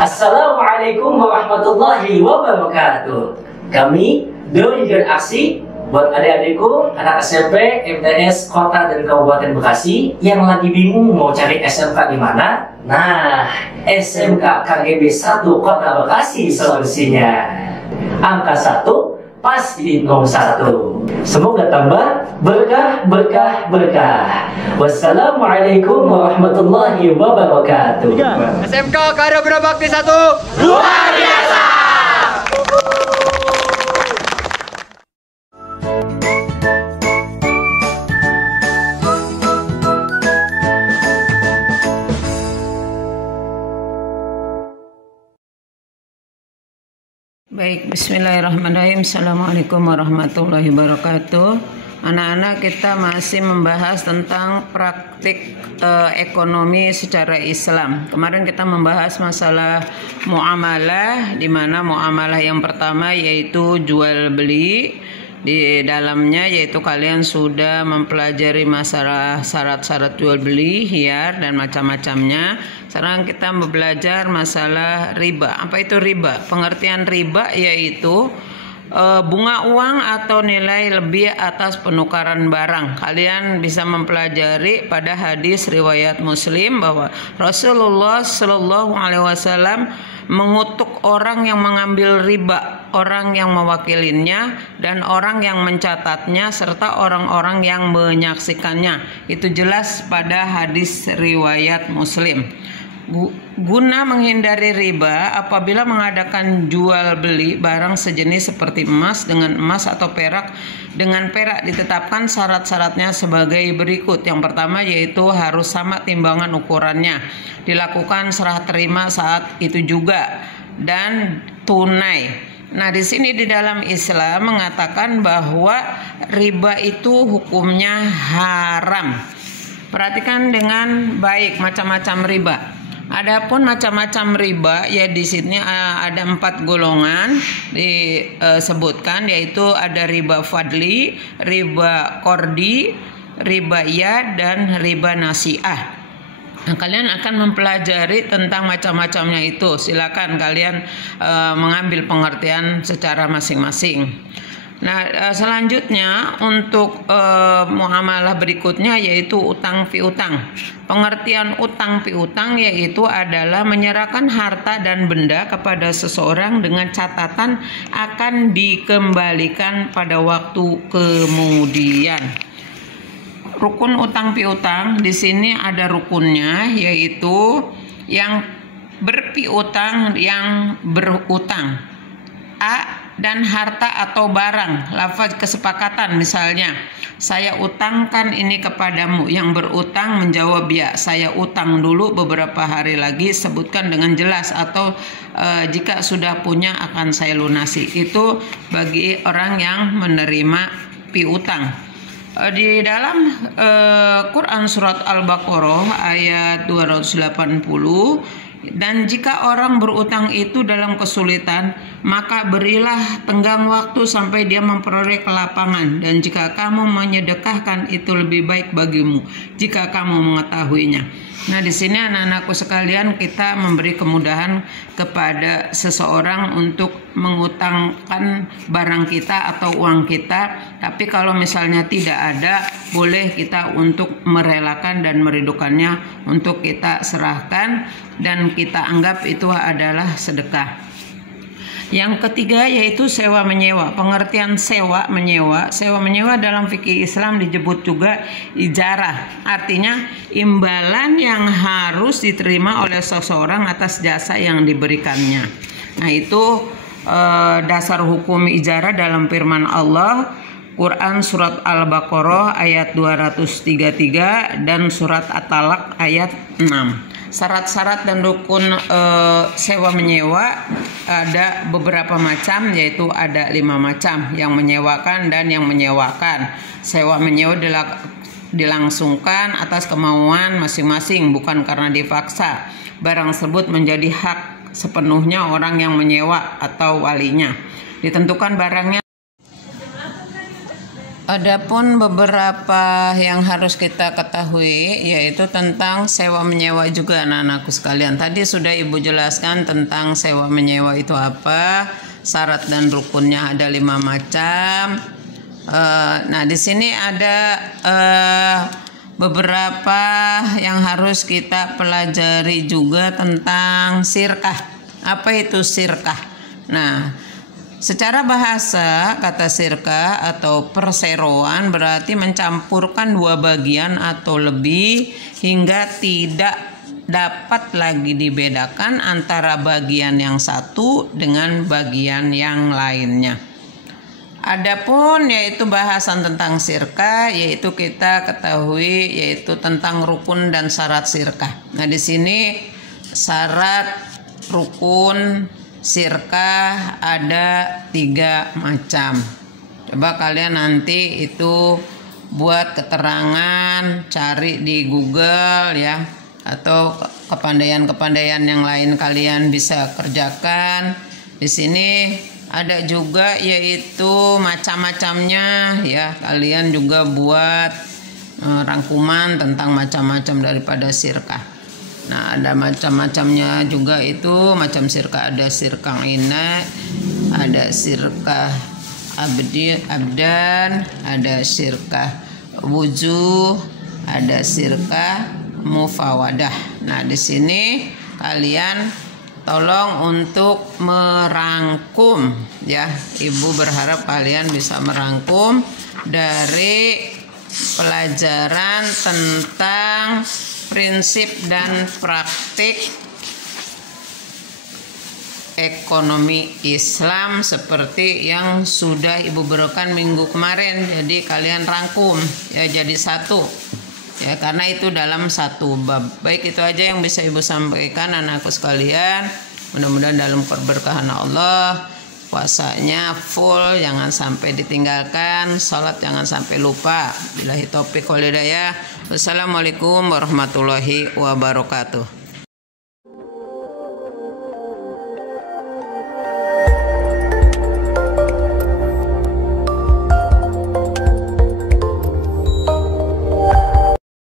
Assalamualaikum warahmatullahi wabarakatuh. Kami Doi dan Aksi buat adik-adikku anak SMP, MTS, Kota dan Kabupaten Bekasi yang lagi bingung mau cari SMK di mana. Nah, SMK KGB 1 Kota Bekasi solusinya. Angka 1 pas di nomor 1. Semoga tambah berkah, berkah, berkah. Wassalamualaikum warahmatullahi wabarakatuh. SMK Karya Bakti 1 luar biasa. Baik, bismillahirrahmanirrahim. Assalamualaikum warahmatullahi wabarakatuh. Anak-anak, kita masih membahas tentang praktik ekonomi secara Islam. Kemarin kita membahas masalah muamalah, di mana muamalah yang pertama yaitu jual beli. Di dalamnya yaitu kalian sudah mempelajari masalah syarat-syarat jual beli, hiyar dan macam-macamnya. Sekarang kita belajar masalah riba. Apa itu riba? Pengertian riba yaitu bunga uang atau nilai lebih atas penukaran barang. Kalian bisa mempelajari pada hadis riwayat Muslim bahwa Rasulullah Shallallahu Alaihi Wasallam mengutuk orang yang mengambil riba, orang yang mewakilinya, dan orang yang mencatatnya, serta orang-orang yang menyaksikannya. Itu jelas pada hadis riwayat Muslim. Guna menghindari riba, apabila mengadakan jual beli barang sejenis seperti emas dengan emas atau perak dengan perak, ditetapkan syarat-syaratnya sebagai berikut. Yang pertama yaitu harus sama timbangan ukurannya, dilakukan serah terima saat itu juga, dan tunai. Nah, di sini di dalam Islam mengatakan bahwa riba itu hukumnya haram. Perhatikan dengan baik macam-macam riba. Adapun macam-macam riba ya di sini ada 4 golongan disebutkan, yaitu ada riba fadli, riba kordi, riba ya, dan riba nasiah. Nah, kalian akan mempelajari tentang macam-macamnya itu. Silakan kalian mengambil pengertian secara masing-masing. Nah, selanjutnya untuk muamalah berikutnya yaitu utang piutang. Pengertian utang piutang yaitu adalah menyerahkan harta dan benda kepada seseorang dengan catatan akan dikembalikan pada waktu kemudian. Rukun utang piutang di sini ada rukunnya, yaitu yang berpiutang, yang berutang. A, dan harta atau barang, lafaz kesepakatan, misalnya saya utangkan ini kepadamu. Yang berutang menjawab ya, saya utang dulu beberapa hari lagi, sebutkan dengan jelas, atau jika sudah punya akan saya lunasi. Itu bagi orang yang menerima piutang. Di dalam Quran surat Al-Baqarah ayat 280, dan jika orang berutang itu dalam kesulitan, maka berilah tenggang waktu sampai dia memperoleh kelapangan. Dan jika kamu menyedekahkan, itu lebih baik bagimu jika kamu mengetahuinya. Nah, di sini anak-anakku sekalian, kita memberi kemudahan kepada seseorang untuk mengutangkan barang kita atau uang kita. Tapi kalau misalnya tidak ada, boleh kita untuk merelakan dan merindukannya untuk kita serahkan dan kita anggap itu adalah sedekah. Yang ketiga yaitu sewa menyewa. Pengertian sewa menyewa. Sewa menyewa dalam fikih Islam disebut juga ijarah. Artinya imbalan yang harus diterima oleh seseorang atas jasa yang diberikannya. Nah, itu dasar hukum ijarah dalam firman Allah, Quran surat Al-Baqarah ayat 233 dan surat At-Talaq ayat 6. Syarat-syarat dan rukun sewa menyewa ada beberapa macam, yaitu ada 5 macam: yang menyewakan dan yang menyewakan. Sewa menyewa dilangsungkan atas kemauan masing-masing, bukan karena dipaksa. Barang tersebut menjadi hak sepenuhnya orang yang menyewa atau walinya. Ditentukan barangnya Adapun beberapa yang harus kita ketahui yaitu tentang sewa menyewa juga anak-anakku sekalian. Tadi sudah Ibu jelaskan tentang sewa menyewa itu apa, syarat dan rukunnya ada 5 macam. Nah di sini ada beberapa yang harus kita pelajari juga tentang sirkah. Apa itu sirkah? Nah, secara bahasa kata sirkah atau perseroan berarti mencampurkan 2 bagian atau lebih hingga tidak dapat lagi dibedakan antara bagian yang satu dengan bagian yang lainnya. Adapun yaitu bahasan tentang sirkah yaitu kita ketahui yaitu tentang rukun dan syarat sirkah. Nah di sini syarat rukun sirkah ada 3 macam. Coba kalian nanti itu buat keterangan, cari di Google ya, atau kepandaian-kepandaian yang lain kalian bisa kerjakan. Di sini ada juga yaitu macam-macamnya ya. Kalian juga buat rangkuman tentang macam-macam daripada sirkah. Nah ada macam-macamnya juga itu, macam sirkah ada sirkah inat, ada sirkah abdan, ada sirkah wujuh, ada sirkah mufawadah. Nah di sini kalian tolong untuk merangkum ya. Ibu berharap kalian bisa merangkum dari pelajaran tentang prinsip dan praktik ekonomi Islam seperti yang sudah Ibu berikan minggu kemarin. Jadi kalian rangkum ya jadi satu ya, karena itu dalam satu bab. Baik, itu aja yang bisa Ibu sampaikan anakku sekalian. Mudah-mudahan dalam keberkahan Allah puasanya full, jangan sampai ditinggalkan, sholat jangan sampai lupa. Billahi taufiq wal hidayah. Wassalamualaikum warahmatullahi wabarakatuh.